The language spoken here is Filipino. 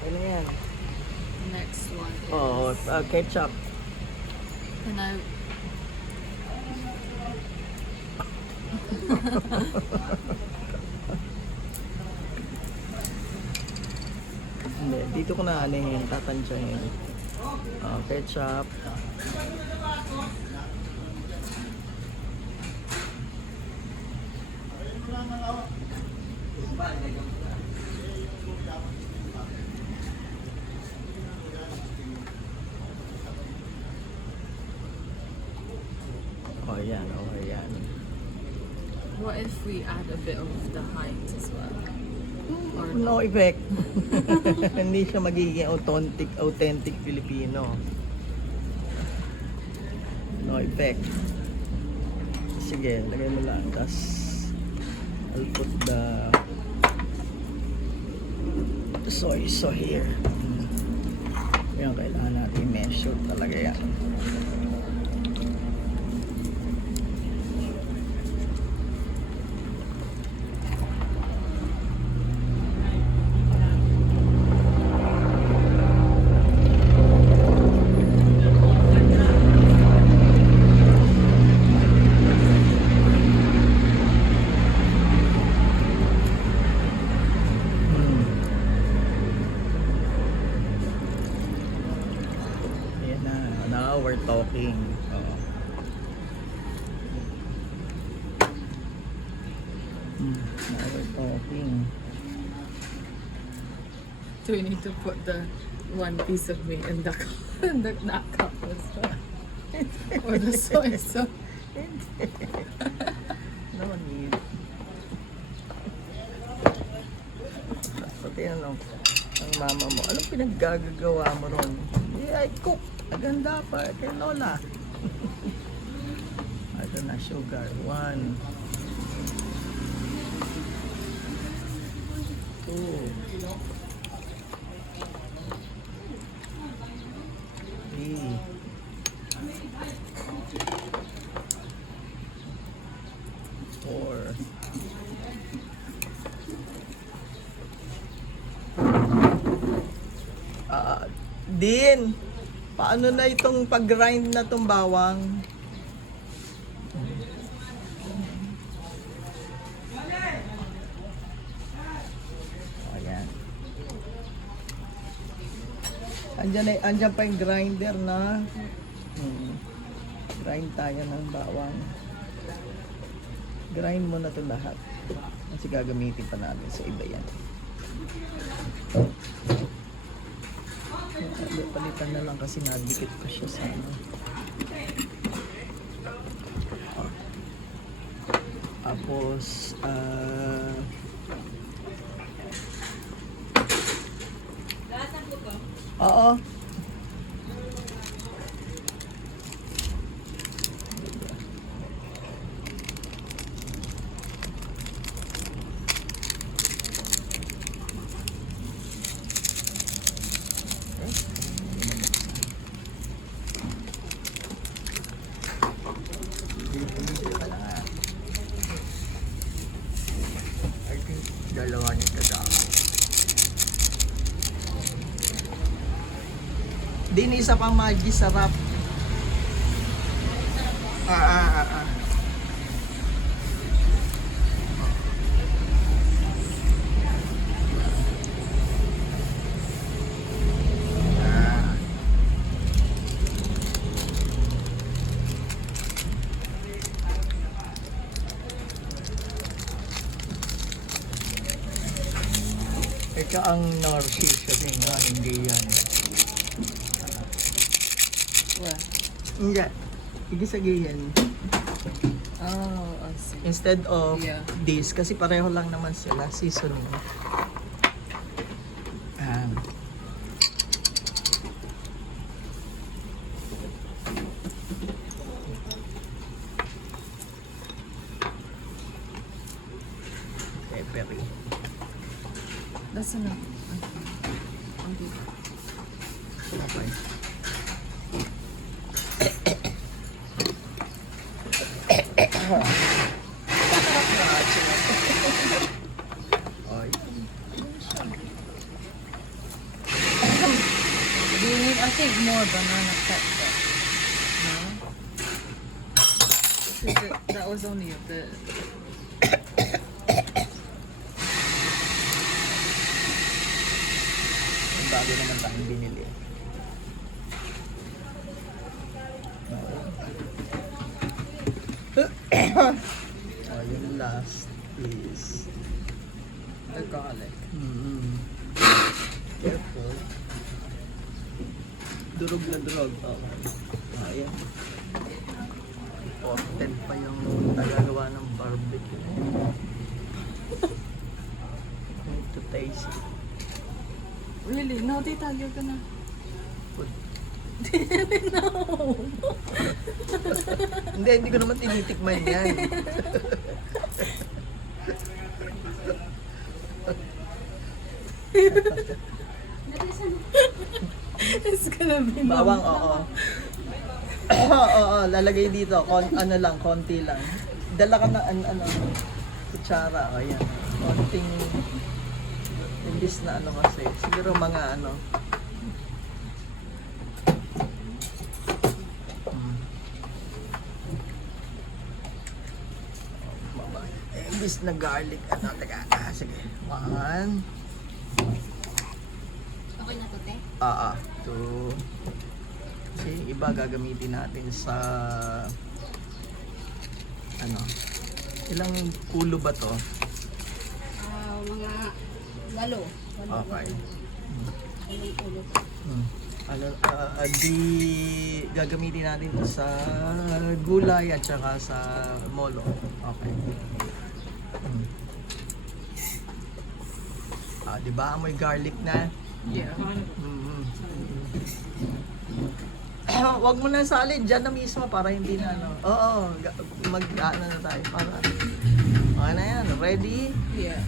Ano yan? Next one is... Oh, ketchup. Can I... Hindi, dito ko na anihin, tatansyahin. Ketchup. Oh, yan. Oh, yan. What if we add a bit of the Heinz as well? Or No effect. Hindi siya magiging authentic Filipino. No effect. Sige, lagay mo lang. Tapos, I'll put the soy sauce here. Yan, kailangan natin measure talaga yan. Ayan na. Now we're talking. Now we're talking. do we need to put the one piece of meat in the cup, in that cup as well? Or the soy sauce? No need. Pati ano, ang mama mo, anong pinaggagawa mo ron? Yeah, I cook. Maganda pa kay Lola. Ito na sugar. 1 2 3 4 Din, paano na itong pag-grind na itong bawang? Ayan. Andyan pa yung grinder na grind tayo ng bawang. Grind mo na ito lahat. Kasi gagamitin pa namin sa iba yan. Palitan na lang kasi nadikit ko siya sa ano. Tapos, oo. I think dalawa niya kadami. Din isa pang Maggi sarap. Ika ang Narcis kasi nga hindi yan. What? Hindi. Igisagay yan. Oh, I see. Instead of Yeah. this, kasi pareho lang naman sila, seasoning. Peppery. That's enough. Okay. Okay. Ay. You need, I think, more banana pepper. No? That was only a bit. Ang bago naman tayong binili. Oh, yung last is The garlic. careful. Durog na durog. Okay. Ayan. Important pa yung tagagawa ng barbecue. Need to taste it. Really? No, tita, you're gonna. Food. No. Hindi ko naman tinitikman yan. It's gonna be Bawang, oo. Oo, lalagay dito. Ano lang, konti lang. Dala ka na, kutsara. Ayan. Konting, imbis na ano kasi. Siguro mga ano. Imbis na garlic. Teka. Sige. 1. Okay na to, te? Two. Kasi yung iba gagamitin natin sa ano, ilang kulo ba to? Mga walo. Okay. Walong ulo. Di gagamitin natin to sa gulay at saka sa molo. Okay. Di ba amoy garlic na? Yeah. Wag mo na salid dyan na mismo para hindi na ano. Oo, mag-ano na tayo para. Okay na yan, ready? Yeah.